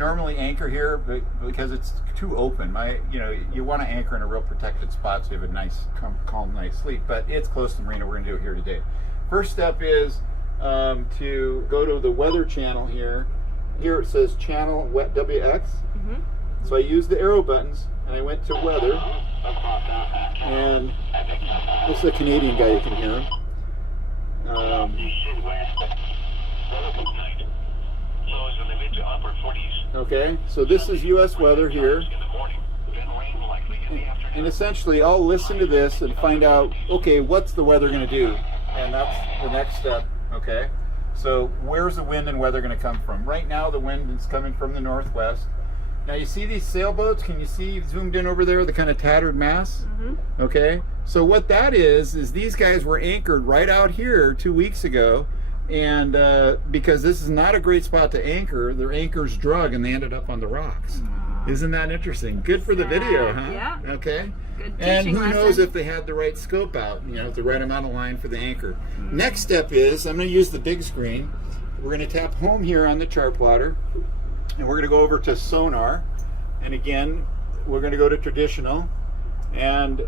normally anchor here because it's too open. You want to anchor in a real protected spot so you have a nice, calm night's sleep. But it's close to the marina. We're going to do it here today. First step is to go to the weather channel here. Here it says channel WX. So I used the arrow buttons and I went to weather. And this is a Canadian guy, you can hear him. Okay, so this is U.S. weather here. And essentially I'll listen to this and find out, okay, what's the weather going to do? And that's the next step, okay? So where's the wind and weather going to come from? Right now the wind is coming from the northwest. Now you see these sailboats? Can you see zoomed in over there, the kind of tattered mast? Okay, so what that is these guys were anchored right out here 2 weeks ago, and because this is not a great spot to anchor, their anchors drug and they ended up on the rocks. Isn't that interesting? Good for the video, huh? Yeah. Okay. Good and who lesson. knows if they had the right scope out, the right amount of line for the anchor. Next step is, I'm going to use the big screen. We're going to tap home here on the chart plotter, and we're going to go over to Sonar. And again, we're going to go to traditional and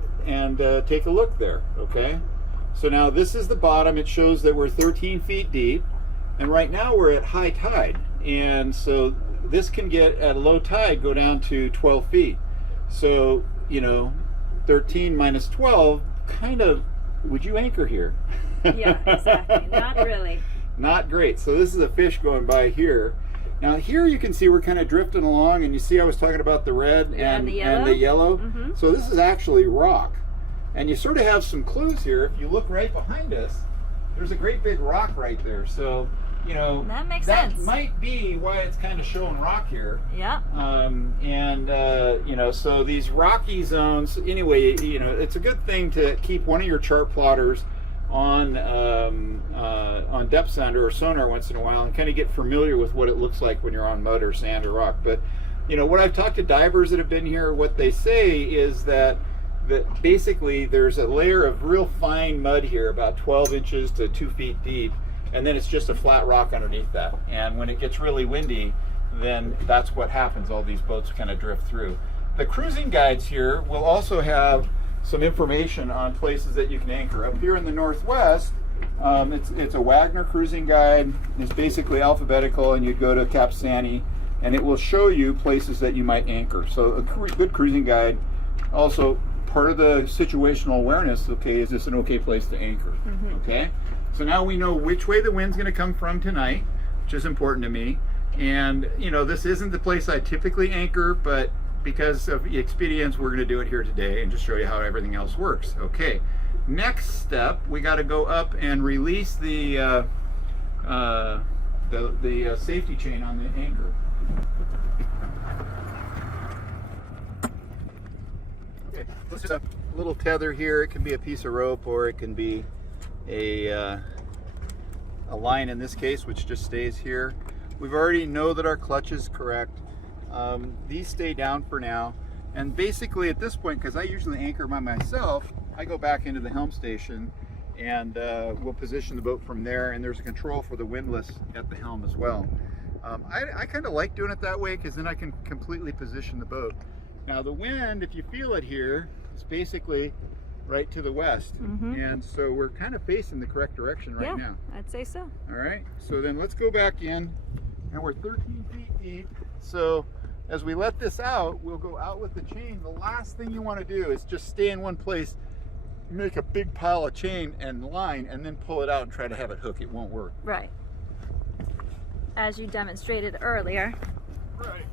take a look there, okay? So now this is the bottom. It shows that we're 13 feet deep, and right now we're at high tide. And so this can get, at low tide, go down to 12 feet. So, 13 minus 12, kind of, would you anchor here? Yeah, exactly. Not really. Not great. So this is a fish going by here. Now here you can see we're kind of drifting along, and you see I was talking about the red and the yellow. So this is actually rock. And you sort of have some clues here. If you look right behind us, there's a great big rock right there. So, that makes sense. That might be why it's kind of showing rock here. Yeah. So these rocky zones, anyway, it's a good thing to keep one of your chart plotters on depth sounder or sonar once in a while and kind of get familiar with what it looks like when you're on mud or sand or rock. But what I've talked to divers that have been here, what they say is that basically there's a layer of real fine mud here, about 12 inches to 2 feet deep, and then it's just a flat rock underneath that. And when it gets really windy, then that's what happens. All these boats kind of drift through. The cruising guides here will also have some information on places that you can anchor. Up here in the northwest, it's a Wagner cruising guide. It's basically alphabetical, and you go to Cap Sani, and it will show you places that you might anchor. So a good cruising guide. Also, part of the situational awareness, okay, is this an okay place to anchor? Okay, so now we know which way the wind's going to come from tonight, which is important to me. And this isn't the place I typically anchor, but because of the expedience, we're going to do it here today and just show you how everything else works. Okay, next step, we got to go up and release the safety chain on the anchor. Okay, this is a little tether here. It can be a piece of rope, or it can be a line in this case, which just stays here. We've already know that our clutch is correct. These stay down for now, and basically at this point, because I usually anchor by myself, I go back into the helm station and we'll position the boat from there, and there's a control for the windlass at the helm as well. I kind of like doing it that way because then I can completely position the boat. Now the wind, if you feel it here, is basically right to the west, and so we're kind of facing the correct direction right now. I'd say so. All right, so then let's go back in, and we're 13 feet deep. So as we let this out, we'll go out with the chain. The last thing you want to do is just stay in one place, make a big pile of chain and line, and then pull it out and try to have it hook. It won't work. Right. As you demonstrated earlier. Right.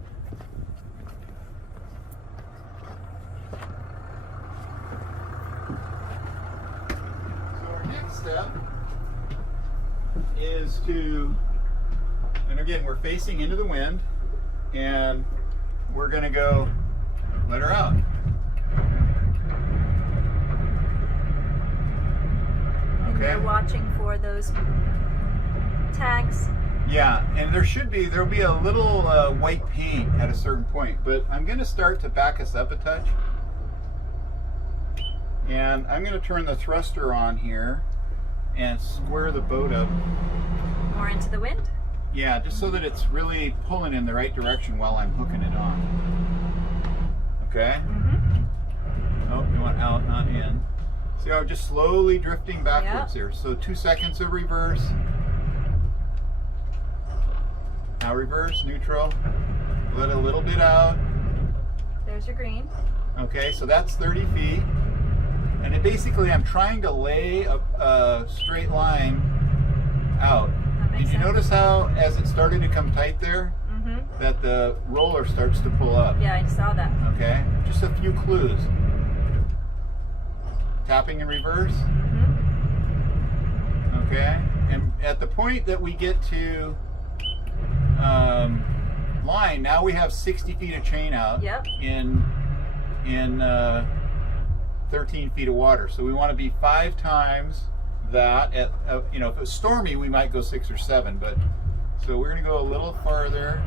So our next step is to, and again, we're facing into the wind, and we're going to go let her out. And you're watching for those tags. Yeah, and there'll be a little white paint at a certain point, but I'm going to start to back us up a touch. And I'm going to turn the thruster on here and square the boat up. More into the wind? Yeah, just so that it's really pulling in the right direction while I'm hooking it on. Okay? Oh, you want out, not in. See how I'm just slowly drifting backwards here. So 2 seconds of reverse. Now reverse, neutral. Let a little bit out. There's your green. Okay, so that's 30 feet. And it basically, I'm trying to lay a straight line out. Did you notice how, as it started to come tight there, that the roller starts to pull up? Yeah, I saw that. Okay, just a few clues. Tapping in reverse. Okay, and at the point that we get to line, now we have 60 feet of chain out in 13 feet of water. So we want to be 5 times that. At you know, if it was stormy, we might go 6 or 7. But so we're going to go a little farther.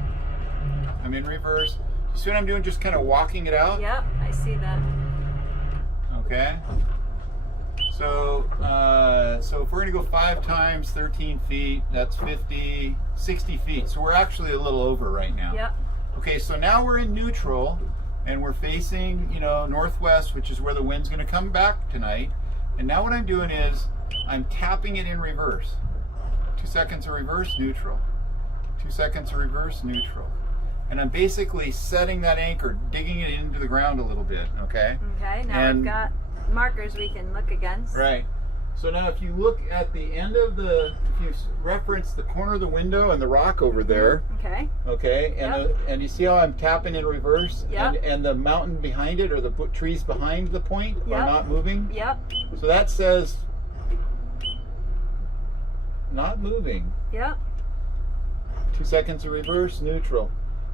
I'm in reverse. You see what I'm doing? Just kind of walking it out. Yep, I see that. Okay. So so if we're going to go 5 times 13 feet, that's 50, 60 feet. So we're actually a little over right now. Yep. Okay, so now we're in neutral, and we're facing, you know, northwest, which is where the wind's going to come back tonight. And now what I'm doing is I'm tapping it in reverse. 2 seconds of reverse, neutral. 2 seconds of reverse, neutral. And I'm basically setting that anchor, digging it into the ground a little bit, okay? Okay, now we've got markers we can look against. Right. So now if you look at the end of the, if you reference the corner of the window and the rock over there. Okay. Okay, and and you see how I'm tapping in reverse? Yep. And the mountain behind it, or the trees behind the point, are not moving? Yep. So that says not moving. Yep. 2 seconds of reverse, neutral.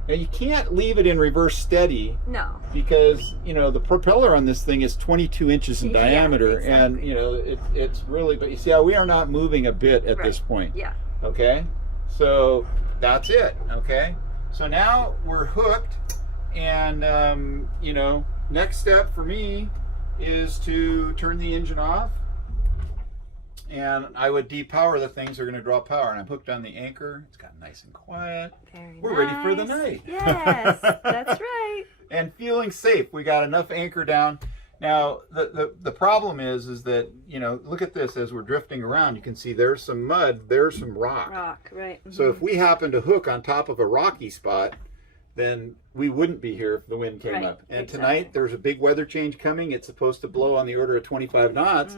Now you can't leave it in reverse steady. No. Because, you know, the propeller on this thing is 22 inches in diameter, exactly. and, you know, it's really, but you see how we are not moving a bit at this point. Yeah. Okay? So that's it, okay? So now we're hooked, and, you know, next step for me is to turn the engine off, and I would depower the things that are going to draw power. And I'm hooked on the anchor. It's gotten nice and quiet. We're ready for the night. Yes, that's right. And feeling safe. We got enough anchor down. Now, the problem is that, you know, look at this. As we're drifting around, you can see there's some mud, there's some rock. Rock, right. So if we happen to hook on top of a rocky spot, then we wouldn't be here if the wind came up. And tonight there's a big weather change coming. It's supposed to blow on the order of 25 knots,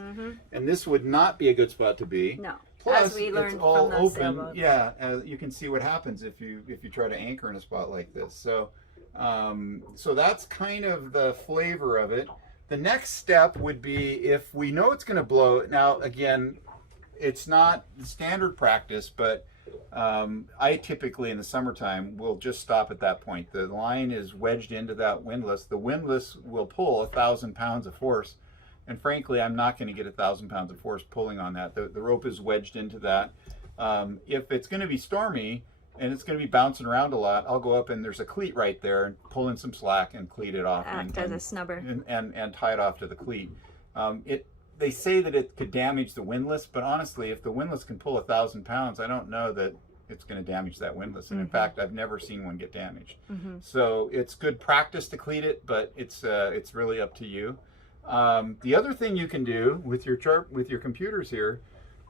and this would not be a good spot to be. No. Plus, as we learned it's all from those open. sailboats. Yeah, you can see what happens if you try to anchor in a spot like this. So, so that's kind of the flavor of it. The next step would be, if we know it's going to blow. Now, again, it's not standard practice, but I typically in the summertime will just stop at that point. The line is wedged into that windlass. The windlass will pull 1,000 pounds of force, and frankly, I'm not going to get 1,000 pounds of force pulling on that. The rope is wedged into that. If it's going to be stormy and it's going to be bouncing around a lot, I'll go up and there's a cleat right there and pull in some slack and cleat it off. Act as a snubber. And tie it off to the cleat. They say that it could damage the windlass, but honestly, if the windlass can pull 1,000 pounds, I don't know that it's going to damage that windlass. And in fact, I've never seen one get damaged. So it's good practice to cleat it, but it's really up to you. The other thing you can do with your computers here,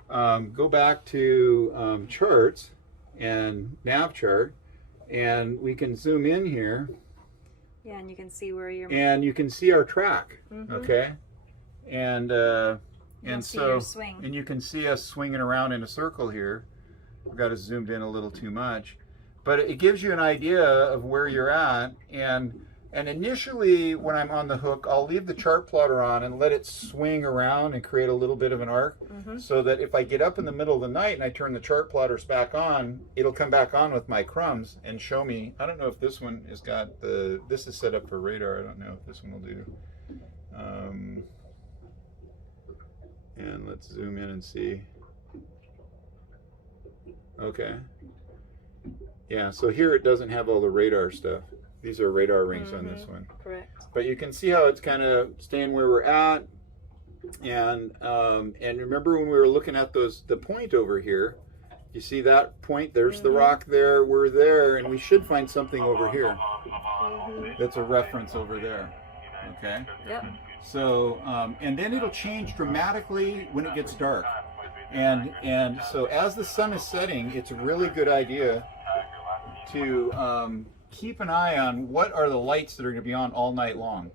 go back to charts and nav chart, and we can zoom in here. Yeah, and you can see where you're. And you can see our track. Okay. And so and you can see us swinging around in a circle here. I've got it zoomed in a little too much, but it gives you an idea of where you're at. And initially, when I'm on the hook, I'll leave the chart plotter on and let it swing around and create a little bit of an arc, so that if I get up in the middle of the night and I turn the chart plotters back on, it'll come back on with my crumbs and show me. I don't know if this one has got this is set up for radar. I don't know if this one will do. And let's zoom in and see. Okay. Yeah, so here it doesn't have all the radar stuff. These are radar rings on this one. Correct. But you can see how it's kind of staying where we're at. And remember when we were looking at the point over here, You see that point? There's the rock there. We're there, and we should find something over here. That's a reference over there. Okay. Yep. So, and then it'll change dramatically when it gets dark. And so as the sun is setting, it's a really good idea to keep an eye on what are the lights that are going to be on all night long.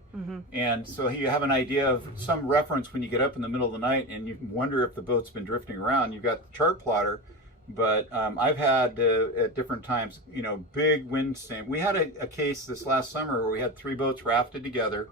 And so you have an idea of some reference when you get up in the middle of the night and you wonder if the boat's been drifting around. You've got the chart plotter, but I've had at different times, you know, big wind stand. We had a case this last summer where we had 3 boats rafted together,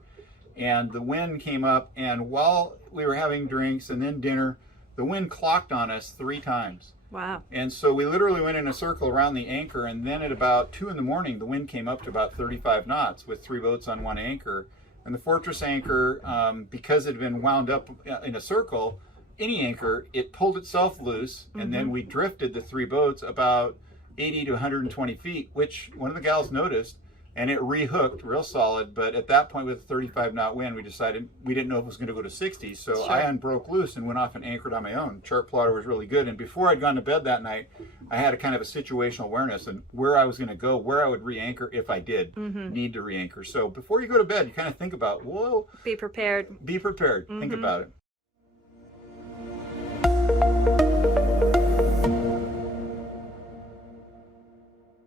and the wind came up, and while we were having drinks and then dinner, the wind clocked on us 3 times. Wow. And so we literally went in a circle around the anchor, and then at about 2 in the morning, the wind came up to about 35 knots with 3 boats on 1 anchor. And the Fortress anchor, because it had been wound up in a circle, any anchor, it pulled itself loose, and then we drifted the 3 boats about 80 to 120 feet, which one of the gals noticed, and it rehooked real solid. But at that point, with a 35 knot wind, we decided we didn't know if it was going to go to 60. So I unbroke loose and went off and anchored on my own. Chart plotter was really good. And before I'd gone to bed that night, I had a kind of a situational awareness and where I was going to go, where I would re-anchor if I did need to re-anchor. So before you go to bed, you kind of think about, whoa. Be prepared. Be prepared. Think about it.